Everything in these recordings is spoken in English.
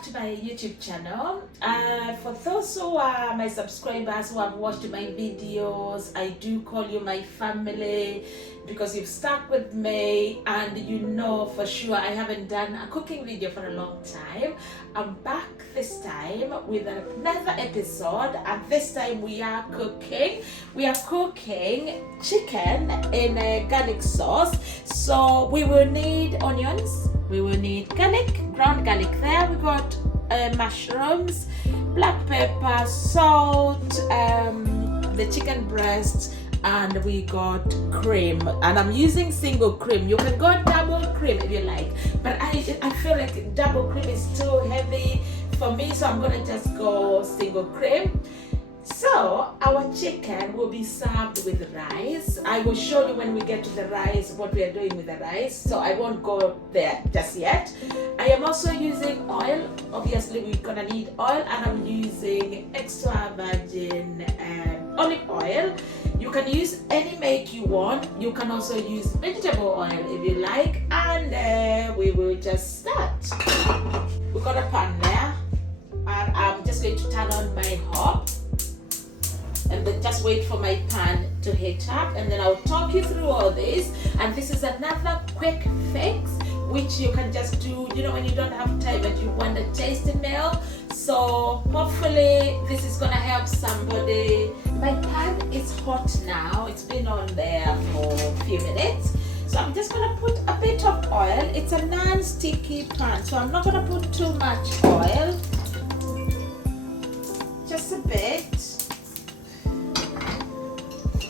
back to my YouTube channel. For those who are my subscribers who have watched my videos, I do call you my family because you've stuck with me and you know for sure I haven't done a cooking video for a long time. I'm back this time with another episode, and this time we are cooking chicken in a garlic sauce. So we will need onions, we will need garlic, ground garlic there, we got mushrooms, black pepper, salt, the chicken breast, and we got cream, and I'm using single cream. You can go double cream if you like, but I feel like double cream is too heavy for me, so I'm gonna just go single cream. So our chicken will be served with rice. I will show you when we get to the rice what we are doing with the rice, so I won't go there just yet. I am also using oil. Obviously we're gonna need oil, and I'm using extra virgin olive oil. You can use any make you want. You can also use vegetable oil if you like, and we will just start. We got a pan there, and I'm just going to turn on my hob, and then just wait for my pan to heat up, and then I'll talk you through all this. And this is another quick fix which you can just do, you know, when you don't have time and you want a tasty meal. So hopefully this is gonna help somebody. My pan is hot now. It's been on there for a few minutes. So I'm just gonna put a bit of oil. It's a non-sticky pan, so I'm not gonna put too much oil. Just a bit.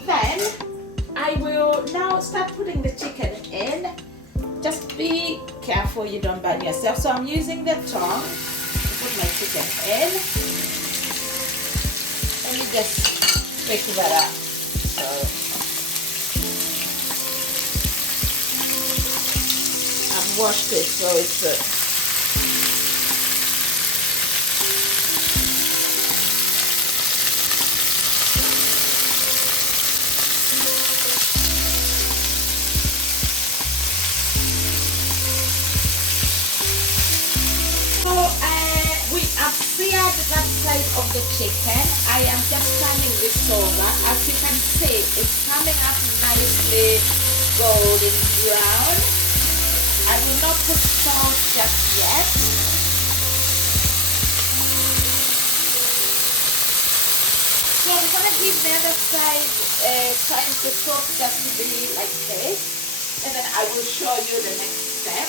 Then I will now start putting the chicken in. Just be careful you don't burn yourself. So I'm using the tongue to put my chicken in. Let me just pick that up. So I've washed it, so it's seared that side of the chicken. I am just turning this over. As you can see, it's coming up nicely golden brown. I will not put salt just yet. So we're gonna give the other side time to cook just to be like this, and then I will show you the next step.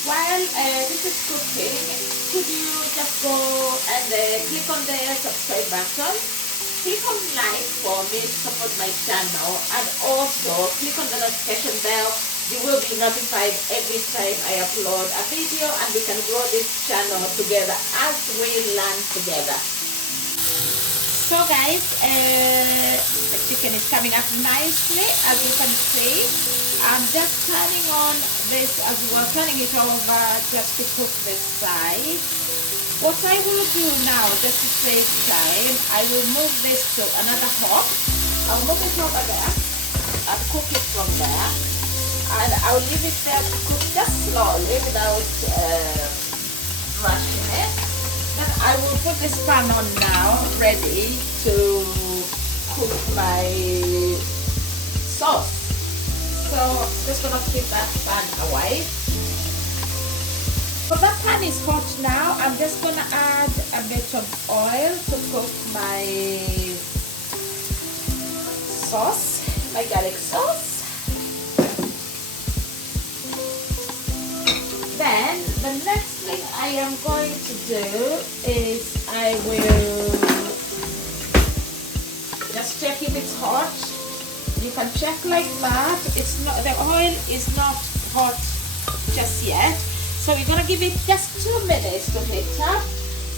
While this is cooking, could you just go and click on the subscribe button, click on like for me to support my channel, and also click on the notification bell. You will be notified every time I upload a video, and we can grow this channel together as we learn together. So guys, the chicken is coming up nicely, as you can see. I'm just turning on this as well, turning it over just to cook this side. What I will do now, just to save time, I will move this to another hob. I'll move it over there and cook it from there. And I'll leave it there to cook just slowly without rushing it. Then I will put this pan on now, ready to cook my sauce. So just gonna keep that pan away. So that pan is hot now. I'm just gonna add a bit of oil to cook my sauce, my garlic sauce. Then the next thing I am going to do is I will just check if it's hot. You can check like that. It's not, the oil is not hot just yet. So we're gonna give it just 2 minutes to heat up.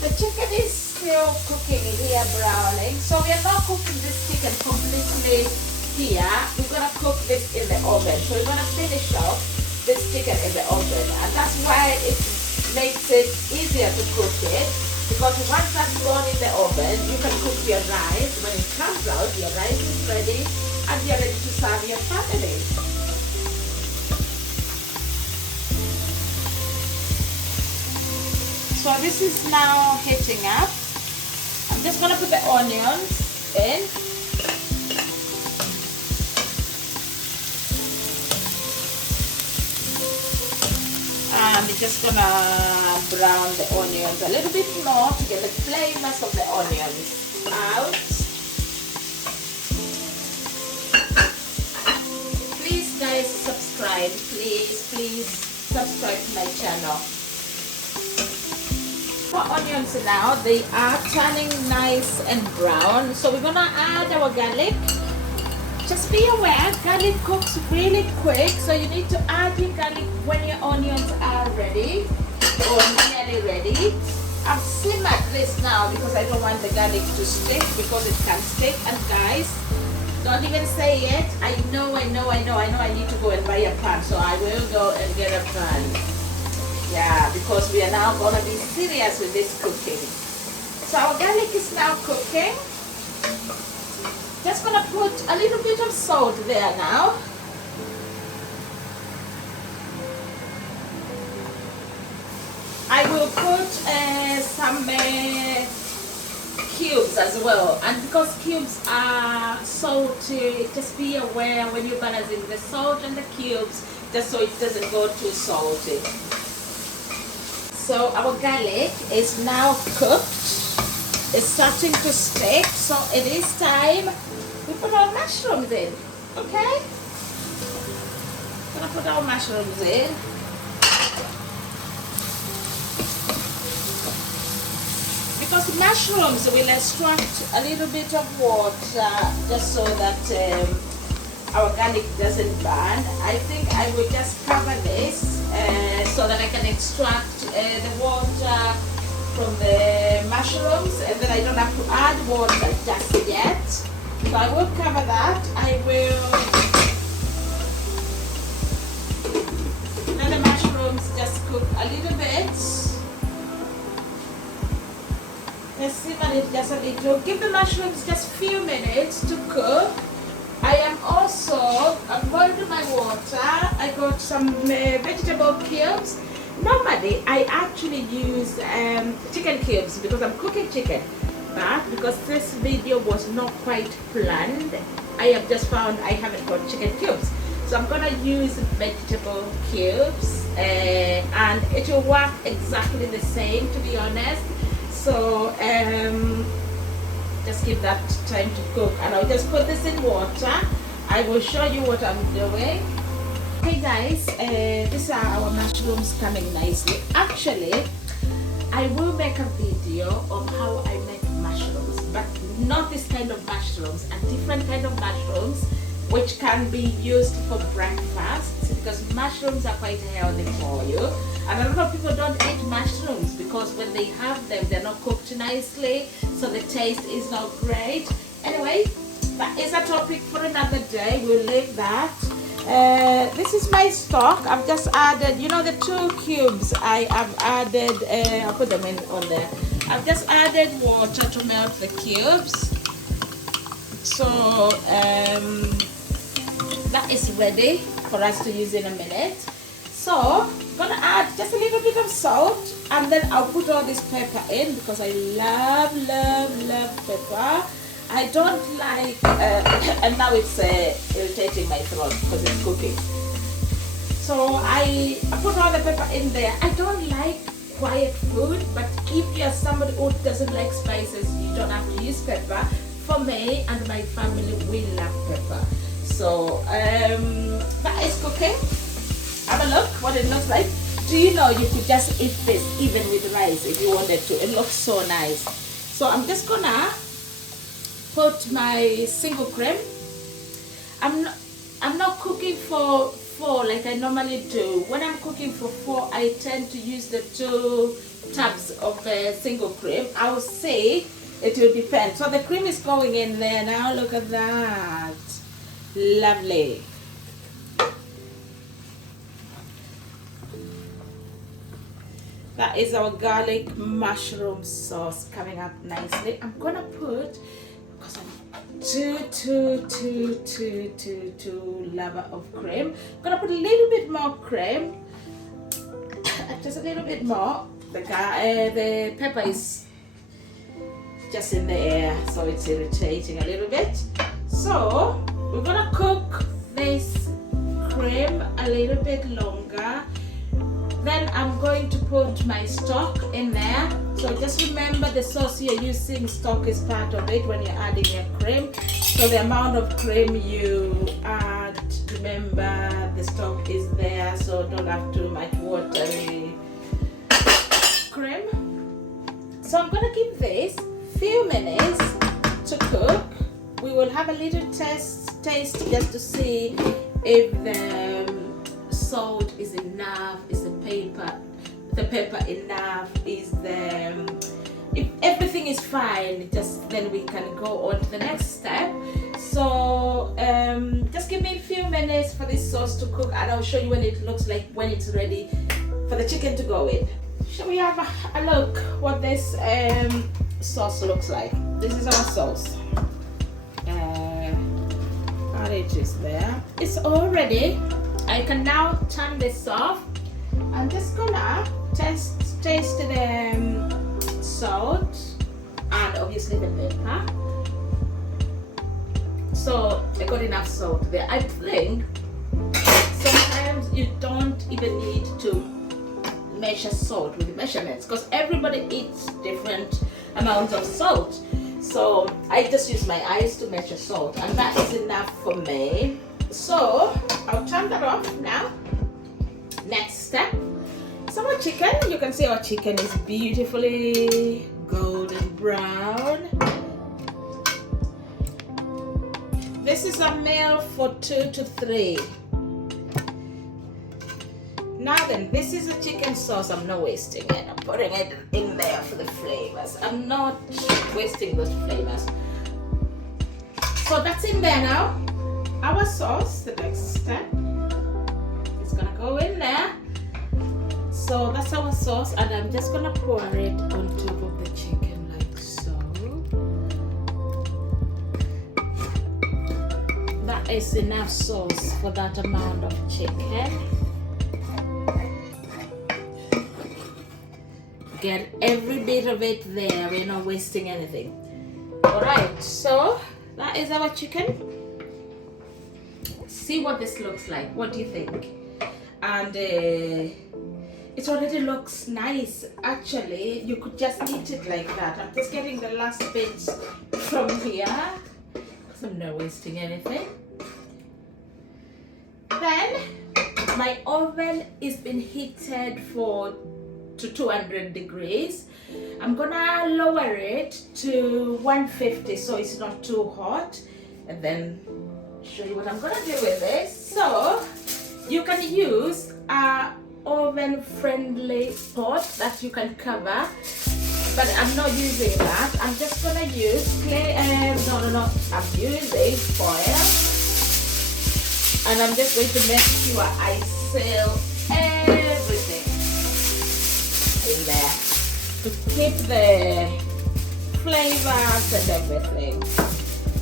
The chicken is still cooking here, browning. So we are not cooking this chicken completely here. We're gonna cook this in the oven. So we're gonna finish off this chicken in the oven, and that's why it makes it easier to cook it. Because once that's gone in the oven, you can cook your rice. When it comes out, your rice is ready, and you're ready to serve your family. So this is now heating up. I'm just gonna put the onions in. And we're just gonna brown the onions a little bit more to get the flavors of the onions out. Please guys subscribe, please subscribe to my channel. For onions now, they are turning nice and brown, so we're gonna add our garlic. Just be aware, garlic cooks really quick, so you need to add your garlic when your onions are ready or nearly ready. I've simmered this now because I don't want the garlic to stick, because it can stick. And guys, don't even say it. I know I need to go and buy a pan, so I will go and get a pan. Yeah, because we are now going to be serious with this cooking. So our garlic is now cooking. Just gonna put a little bit of salt there now. I will put some cubes as well, and because cubes are salty, just be aware when you're balancing the salt and the cubes, just so it doesn't go too salty. So our garlic is now cooked. It's starting to stick, so it is time we put our mushrooms in. Okay? Gonna put our mushrooms in. Because mushrooms will extract a little bit of water just so that our garlic doesn't burn. I think I will just cover this so that I can extract the water from the mushrooms, and then I don't have to add water just yet. So I will cover that. I will let the mushrooms just cook a little bit. Let's simmer it just a little. Give the mushrooms just a few minutes to cook. I've boiled my water. I got some vegetable cubes. Normally, I actually use chicken cubes because I'm cooking chicken. But because this video was not quite planned, I have just found I haven't got chicken cubes. So I'm gonna use vegetable cubes and it will work exactly the same, to be honest. So just give that time to cook, and I'll just put this in water. I will show you what I'm doing. Okay guys, these are our mushrooms coming nicely. Actually, I will make a video of how I make mushrooms, but not this kind of mushrooms, a different kind of mushrooms which can be used for breakfast, because mushrooms are quite healthy for you. And a lot of people don't eat mushrooms because when they have them, they're not cooked nicely, so the taste is not great. Anyway, that is a topic for another day. We'll leave that. This is my stock. I've just added, you know, the 2 cubes I have added, I'll put them in on there. I've just added water to melt the cubes. So that is ready for us to use in a minute. So I'm gonna add just a little bit of salt, and then I'll put all this pepper in because I love pepper. I don't like, and now it's irritating my throat because it's cooking. So I put all the pepper in there. I don't like quiet food, but if you're somebody who doesn't like spices, you don't have to use pepper. For me and my family, we love pepper. So that is cooking. Have a look what it looks like. Do you know you could just eat this even with rice if you wanted to? It looks so nice. So I'm just gonna put my single cream. I'm not cooking for 4 like I normally do. When I'm cooking for 4, I tend to use the 2 tubs of single cream. I will say it will depend. So the cream is going in there now. Look at that. Lovely. That is our garlic mushroom sauce coming up nicely. I'm gonna put, because I'm too lover of cream, I'm gonna put a little bit more cream, just a little bit more, the pepper is just in the air, so it's irritating a little bit. So we're gonna cook this cream a little bit longer. Then I'm going to put my stock in there. So just remember, the sauce you're using, stock is part of it when you're adding your cream. So the amount of cream you add, remember the stock is there, so don't have too much watery cream. So I'm gonna give this few minutes to cook. We will have a little taste just to see if the salt is enough, is the pepper enough, is if everything is fine, just then we can go on to the next step. So just give me a few minutes for this sauce to cook, and I'll show you when it looks like, when it's ready for the chicken to go in. Shall we have a look what this sauce looks like? This is our sauce. It is there. It's all ready. I can now turn this off. I'm just gonna taste the salt and obviously the pepper. So I got enough salt there. I think sometimes you don't even need to measure salt with the measurements, because everybody eats different amounts of salt. So I just use my eyes to measure salt, and that is enough for me. So I'll turn that off now. Next step, so our chicken, you can see our chicken is beautifully golden brown. This is a meal for 2 to 3. Now then, this is a chicken sauce. I'm not wasting it. I'm putting it in there for the flavors. I'm not wasting those flavors. So that's in there now. Our sauce, the next step, is gonna go in there. So that's our sauce, and I'm just gonna pour it on top of the chicken like so. That is enough sauce for that amount of chicken. Get every bit of it there. We're not wasting anything. Alright, so that is our chicken. See what this looks like. What do you think? And it already looks nice. Actually, you could just eat it like that. I'm just getting the last bits from here, because I'm not wasting anything. Then my oven is been heated to 200 degrees. I'm gonna lower it to 150 so it's not too hot, and then show you what I'm gonna do with this. So you can use a oven friendly pot that you can cover, but I'm not using that. I'm just gonna use I'm using foil, and I'm just going to make sure I seal everything in there to keep the flavors and everything.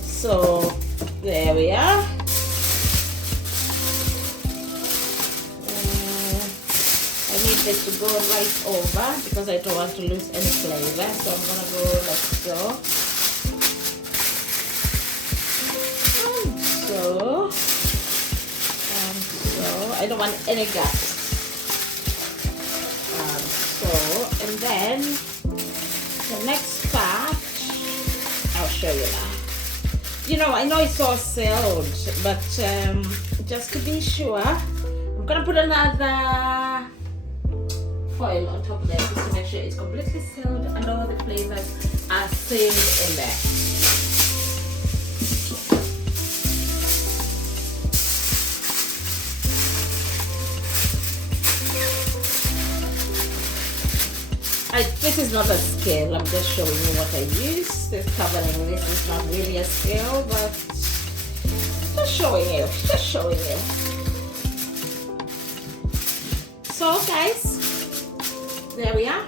So there we are. I need this to go right over because I don't want to lose any flavor. So I'm gonna go like so. And so I don't want any gaps. And then the next part, I'll show you now. You know, I know it's all sealed, but just to be sure, I'm gonna put another foil on top of there just to make sure it's completely sealed and all the flavors are sealed in there. This is not a scale, I'm just showing you what I use. This covering this is not really a scale, but just showing you. So guys, there we are.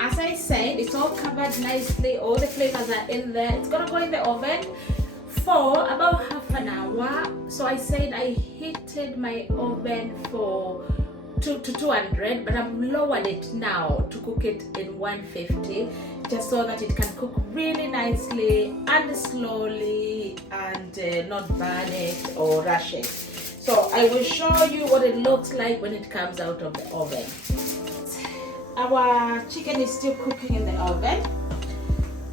As I said, it's all covered nicely, all the flavors are in there. It's gonna go in the oven for about half an hour. So I said I heated my oven for to 200, but I've lowered it now to cook it in 150, just so that it can cook really nicely and slowly and not burn it or rush it. So I will show you what it looks like when it comes out of the oven. Our chicken is still cooking in the oven.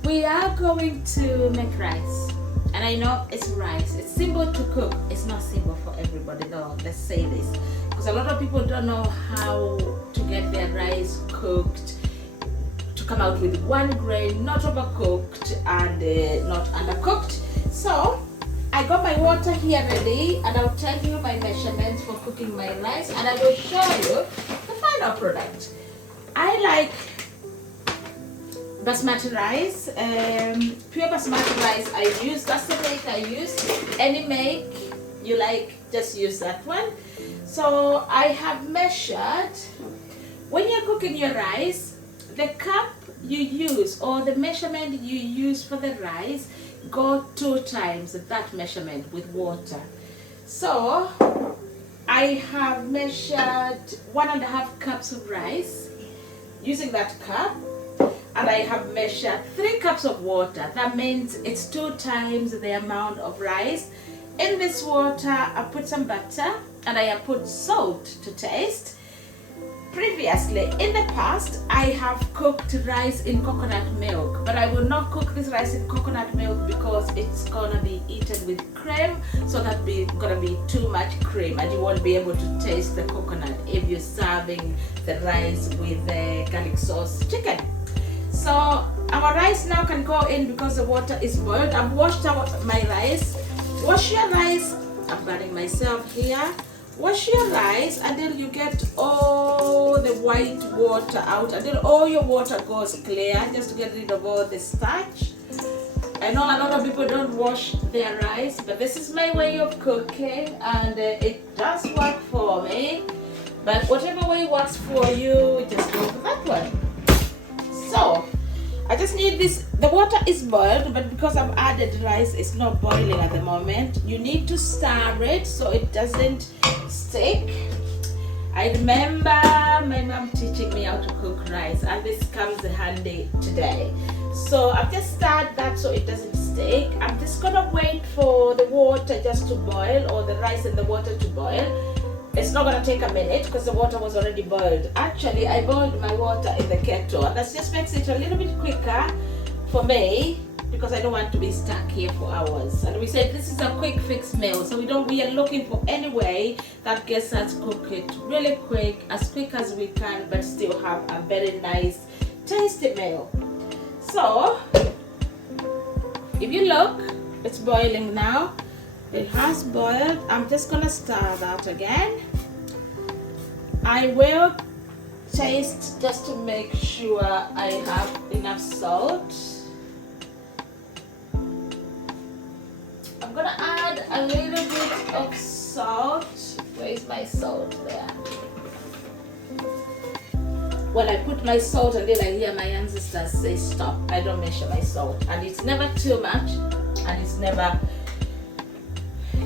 We are going to make rice. And I know it's rice. It's simple to cook. It's not simple for everybody though. Let's say this. Because a lot of people don't know how to get their rice cooked to come out with one grain, not overcooked and not undercooked. So I got my water here ready, and I'll tell you my measurements for cooking my rice, and I will show you the final product. I like basmati rice, pure basmati rice I use. That's the make I use. Any make you like, just use that one. So I have measured, when you're cooking your rice, the cup you use or the measurement you use for the rice, go 2 times that measurement with water. So I have measured 1.5 cups of rice using that cup, and I have measured 3 cups of water. That means it's 2 times the amount of rice. In this water, I put some butter and I have put salt to taste. Previously, in the past, I have cooked rice in coconut milk, but I will not cook this rice in coconut milk because it's gonna be eaten with cream, so that's gonna be too much cream and you won't be able to taste the coconut if you're serving the rice with the garlic sauce chicken. So our rice now can go in because the water is boiled. I've washed out my rice. Wash your rice. I'm burning myself here. Wash your rice until you get all the white water out, until all your water goes clear, just to get rid of all the starch. I know a lot of people don't wash their rice, but this is my way of cooking, and it does work for me. But whatever way works for you, just go for that one. So I just need this. The water is boiled, but because I've added rice, it's not boiling at the moment. You need to stir it so it doesn't stick. I remember my mom teaching me how to cook rice, and this comes handy today. So I've just stirred that so it doesn't stick. I'm just gonna wait for the water just to boil, or the rice and the water to boil. It's not gonna take a minute because the water was already boiled. Actually, I boiled my water in the kettle, and that just makes it a little bit quicker for me because I don't want to be stuck here for hours. And we said this is a quick fix meal, so we are looking for any way that gets us cook it really quick, as quick as we can, but still have a very nice, tasty meal. So if you look, it's boiling now. It has boiled. I'm just gonna stir that again. I will taste just to make sure I have enough salt. I'm gonna add a little bit of salt. Where is my salt? There. When I put my salt, and then I hear my ancestors say stop. I don't measure my salt, and it's never too much and it's never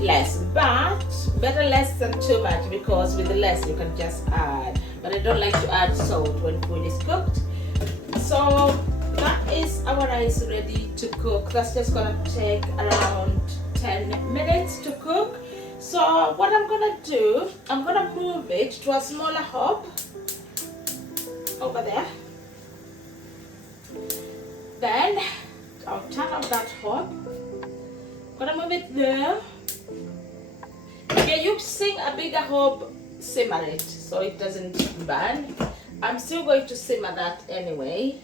less, but better less than too much, because with the less you can just add. But I don't like to add salt when food is cooked. So that is our rice ready to cook. That's just gonna take around 10 minutes to cook. So what I'm gonna do, I'm gonna move it to a smaller hob over there. Then I'll turn off that hob. Gonna move it there. If you're using a bigger hob, simmer it so it doesn't burn. I'm still going to simmer that anyway.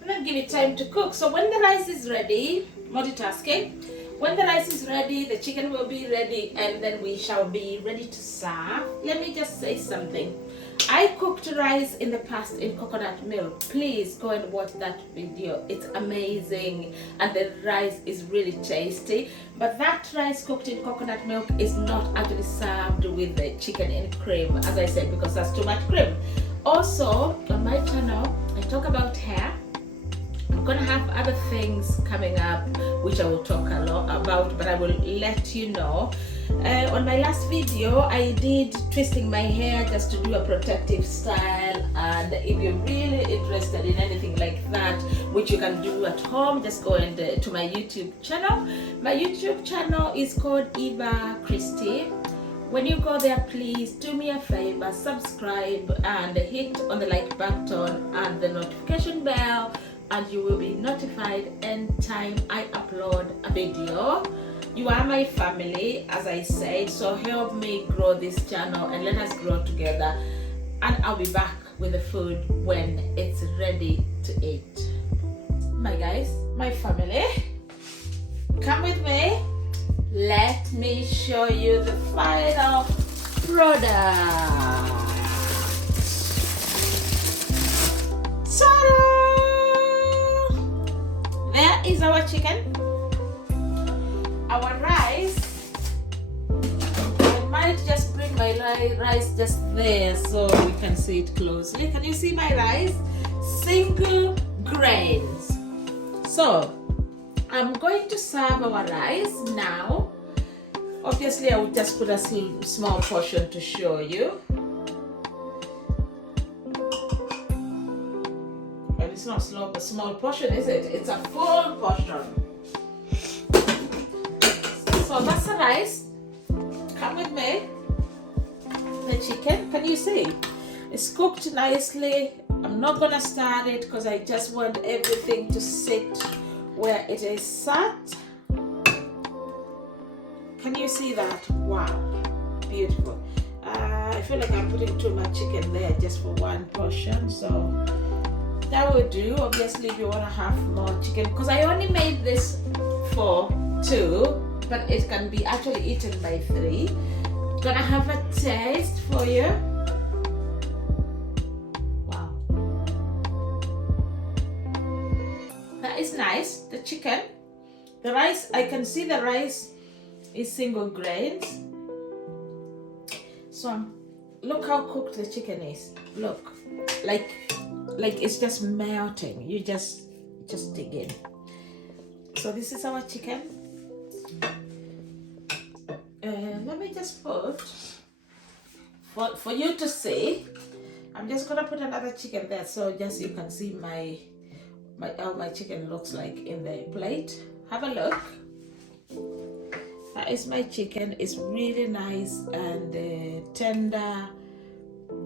And then give it time to cook. So when the rice is ready, multitasking, when the rice is ready, the chicken will be ready, and then we shall be ready to serve. Let me just say something. I cooked rice in the past in coconut milk. Please go and watch that video. It's amazing, and the rice is really tasty. But that rice cooked in coconut milk is not actually served with the chicken in cream, as I said, because that's too much cream. Also, on my channel, I talk about hair. I'm gonna have other things coming up which I will talk a lot about, but I will let you know. On my last video I did twisting my hair just to do a protective style, and if you're really interested in anything like that which you can do at home, just go to my YouTube channel. My YouTube channel is called Eva Christie. When you go there, please do me a favor, subscribe and hit on the like button and the notification bell, and you will be notified anytime I upload a video. You are my family, as I said, so help me grow this channel and let us grow together. And I'll be back with the food when it's ready to eat. My guys, my family, come with me. Let me show you the final product. Ta-da! There is our chicken, our rice. I might just bring my rice just there so we can see it closely. Can you see my rice? Single grains. So I'm going to serve our rice now. Obviously, I will just put a small portion to show you. But it's not a small portion, is it? It's a full portion. So that's the rice. Come with me. The chicken, can you see? It's cooked nicely. I'm not gonna stir it because I just want everything to sit where it is sat. Can you see that? Wow, beautiful. I feel like I'm putting too much chicken there just for one portion, so that will do. Obviously, if you want to have more chicken, because I only made this for 2, but it can be actually eaten by 3. Gonna have a taste for you. Wow, that is nice. The chicken, the rice, I can see the rice is single grains. So look how cooked the chicken is. Look, like it's just melting. You just dig in. So this is our chicken. Let me just put for you to see. I'm just gonna put another chicken there so just you can see how my chicken looks like in the plate. Have a look. That is my chicken. It's really nice and tender.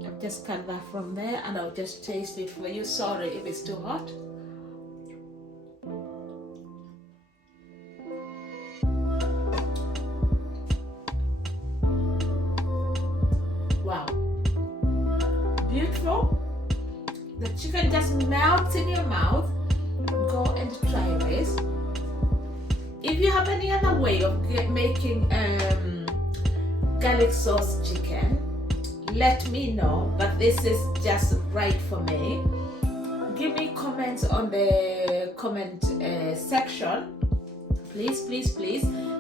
I've just cut that from there and I'll just taste it for you. Sorry if it's too hot. Wow, beautiful. The chicken just melts in your mouth. Go and try this. If you have any other way of making garlic sauce chicken, let me know, but this is just right for me. Give me comments on the comment section. Please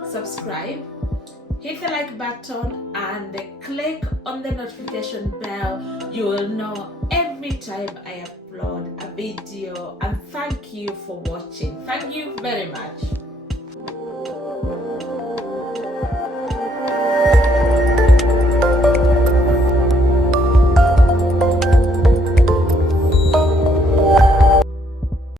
subscribe, hit the like button and click on the notification bell. You will know every time I upload a video, and thank you for watching. Thank you very much.